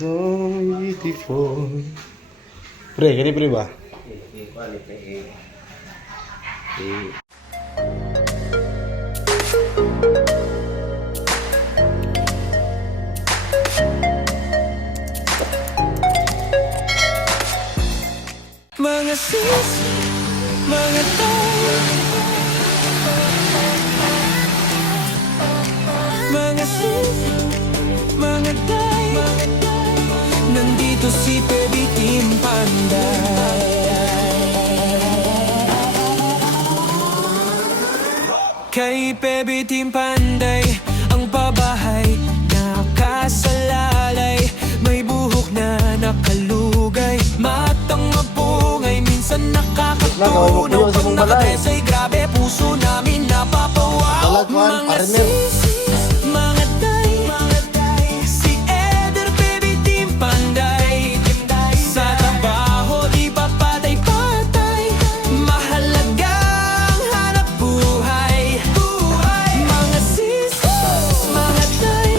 so beautiful. Pre, kani pre ba? Mga sis, mga tayo, mga sis, mga tayo, nandito si Baby Team Panday. Kay Baby Team Panday, ang pabahay nakasalalay, may buhok na nakalugay, matang mapungay, minsan nakakatunaw. Pag nakatesay, grabe, puso namin napapawag. Mga sis, mga day, si Eder, Baby Team Panday. Sa trabaho, di pa patay-patay, mahalagang hanap buhay. Mga sis, mga day,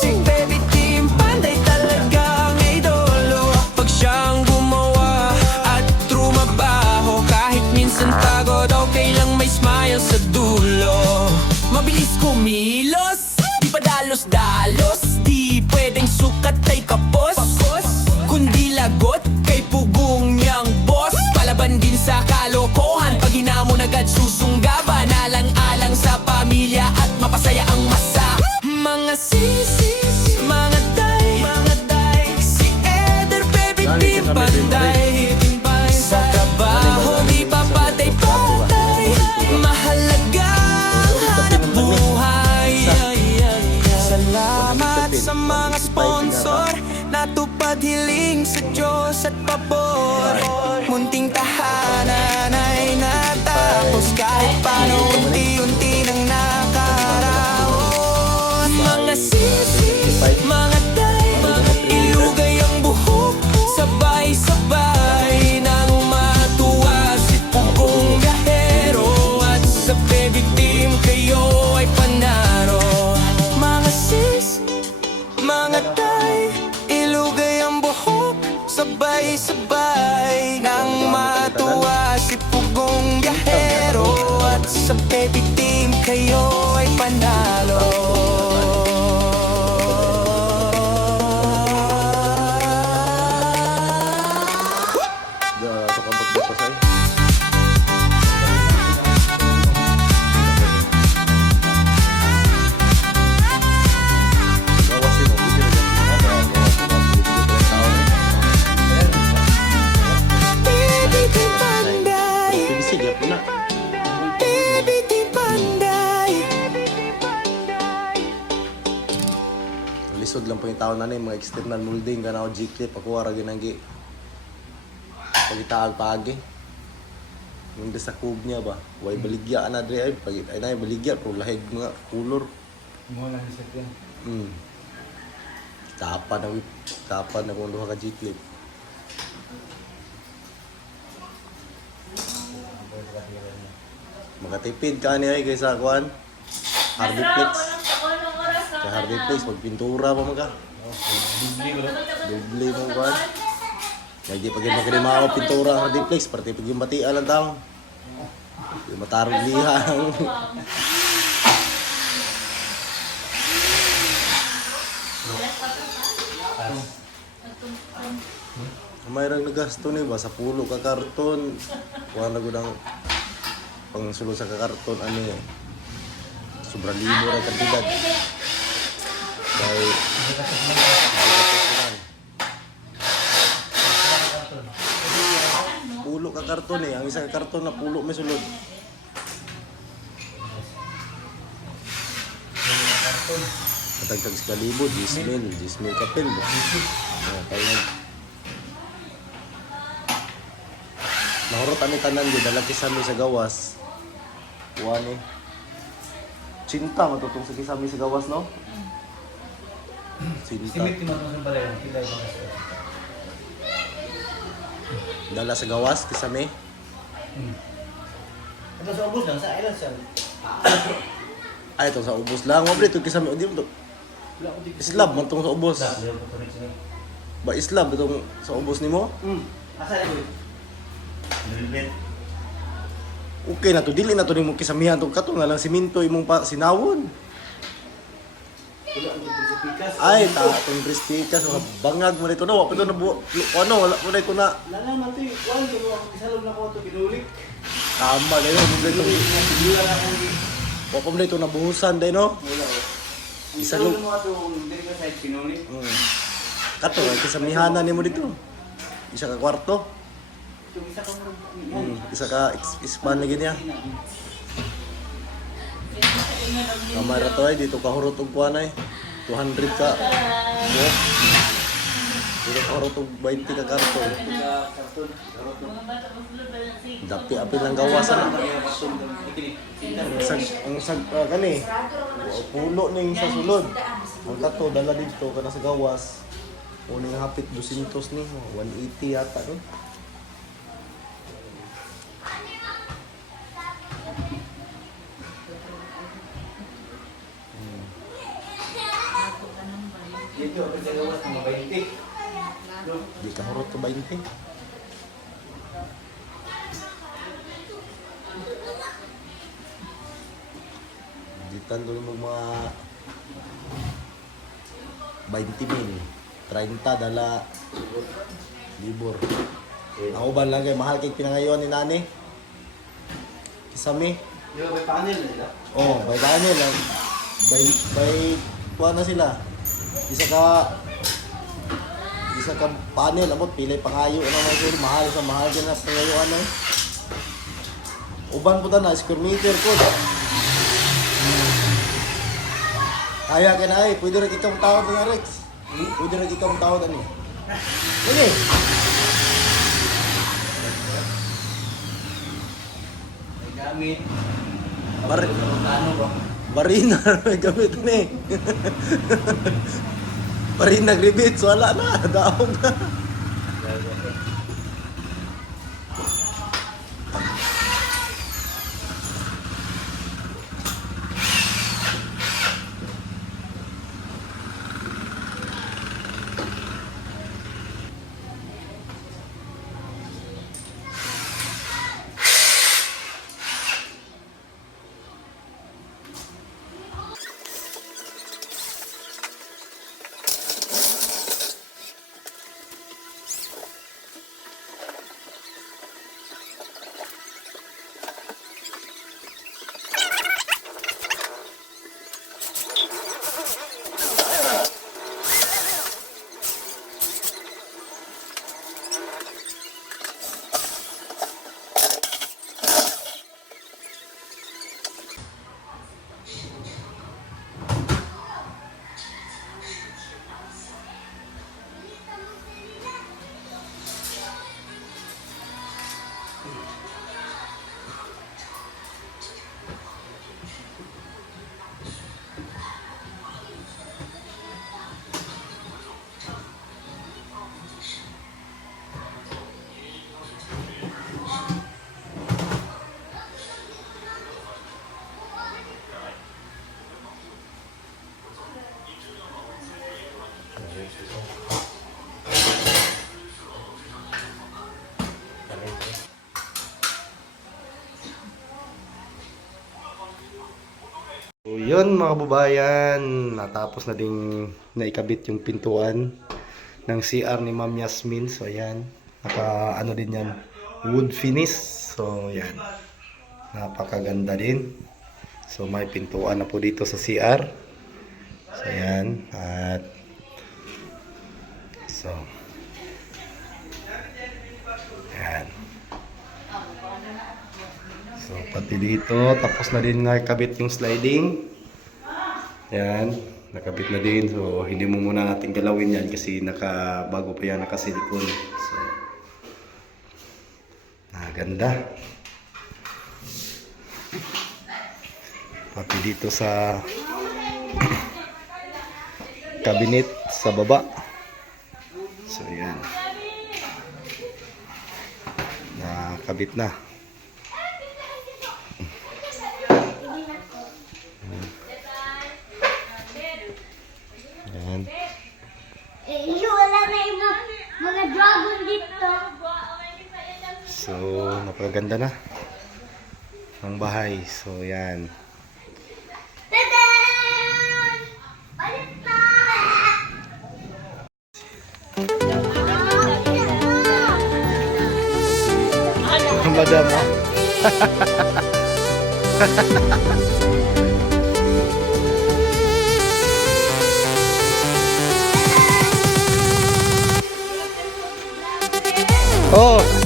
si Baby Team Panday talagang idolo. Pag siyang gumawa at trumabaho, kahit minsan pagod, okay lang may smile sa dulo. Mabilis kumilos, di pa dalos-dalos, di pwedeng sukat ay kapos, kundi lagot kay pugong niyang boss. Palaban din sa kalokohan, pag hinamon agad susunggaban, alang-alang sa pamilya at mapasaya ang masa. Mga sis, mga day, si Eder, Baby Team Panday. Sa trabaho, di pa patay-patay, mahalagang hanap buhay. Salamat sa mga sponsor, natupad hiling sa Diyos at pabor. Munting tahanan ay natapos, kahit paano unti-unti nang nakaraos. Mga sis, mga day, ilugay ang buhok, sabay-sabay nang matuwa si Pugong Gahero, at sa Baby Team kayo ay panaro. Mga sis, mga day, ilugay ang buhok, sabay-sabay nang matuwa si Pugong Gahero, at sa Baby Team kayo ay panalo. Sa kampot dito say. Baby Team Panday, Bisig ya puna. Baby Team Panday. Lisod lang po yung tao na ni mga external molding kana o G-clip ako ara ginanggi. Pagitaag pagi. Yung sa kub niya ba, way baligya na dre ay pag ay na baligya pro lahig mga color. Mo lang sa yan. Tapa na kung duha ka G-clip. Makatipid ka niya kaysa kuan. Hardiplex. Sa Hardiplex magpintura pa mga. Doble mo kuan. Lagi pag magkalimaw pintura ang Hardiplex, parte pag yung batian lang tao. Yung matarog lihang. Mayroong nagasto ni ba sa pulo ka karton. Kuha na gudang pangsulo sa kakarton ano eh. Sobrang libo ra kantidad. Kay pulo ka karton eh. Ang isang karton na pulo may sulod. Matagtag sa kalibo, 10,000 kapil ba? Kaya nahurot ani tanan gyud dala kisami sa gawas. Kuani. Cinta matutong sa kisami sa gawas no? Cinta. Simit mo sa pare, kilay mo sa. Dala sa gawas kisami. Ito sa ubos lang sa island sir. Ay ito sa ubos lang. Wala ito kisami di mo to. Wala ko Slab man tong sa ubos. Wala ko to rin. Ba islab itong sa ubos nimo? Asa rin? Nilbit. Okay na to, dili na to nimo kisamihan tong kato nga lang siminto imong pa sinawon. Wala ang pikas. Ay, tatong Pristika, so bangag mo nito no, wa pa to na ano, wala mo na ito na Nalaman to yung kuwan, kaya ako isalog na ko ito kinulik. tama dahil mo dito. Wala na akong Wa pa mo dito nabuhusan dahil no. wala ko. Isalog. Isalog mo ito, hindi ka sa kinulik. Kato, ay kisamihanan nimo dito. Isa ka kwarto, Ito isa ka mo. isa ka expand lagi niya. Kamera to ay dito ka hurot og kuan ay 200 ka. Oh. Dito ka hurot og 20 ka karton. Karton. Dapi apil lang gawasan. Ang sag kani. Pulo ning sa sulod. Ang kato dala dito kana sa gawas. Uning hapit 200 ni 180 yata no. Dito, ako sa gawas ng 20. Di ka hurot ka 20. Ditan doon mo mga 20 mil. 30 dala libor. Ako ba lang kay mahal kay pinangayon ni nani? Kisame. Di ba may panel nila? Oh, by Daniel lang. By kuha na sila. Isa ka panel abot pilay pangayo ano man sila mahal sa mahal din na pangayo ano. Uban po na square meter ko. Kaya ka na ay, pwede rin ikaw tawad na Rex. Pwede rin ikaw tawad ano. Ini. May gamit. Bar- Ano ba? Barina may gamit ni. Barina gribits wala na, daog na. So yun mga kababayan, natapos na ding naikabit yung pintuan ng CR ni Ma'am Yasmin. So ayan, naka ano din yan, wood finish. So yan, napakaganda din. So may pintuan na po dito sa CR. So ayan, at so ayan. So pati dito, tapos na din nakabit yung sliding. Yan, nakabit na din. So hindi mo muna natin galawin yan kasi bago pa yan nakasilikon. So ganda. Pati dito sa cabinet sa baba. So yan. Nakabit na. Ayan. Wala na yung So, napakaganda na ang bahay. So, yan. Madam, ah. Oh.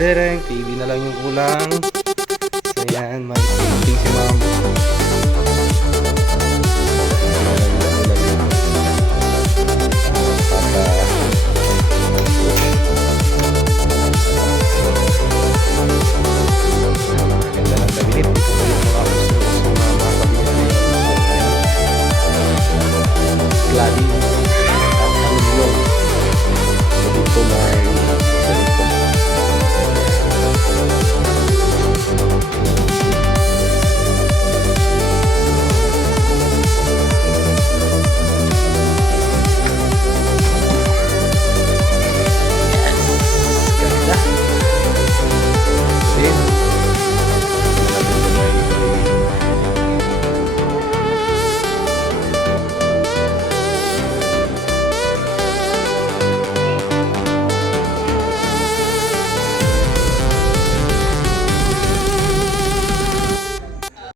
Sereng, TV na lang yung kulang. So yan,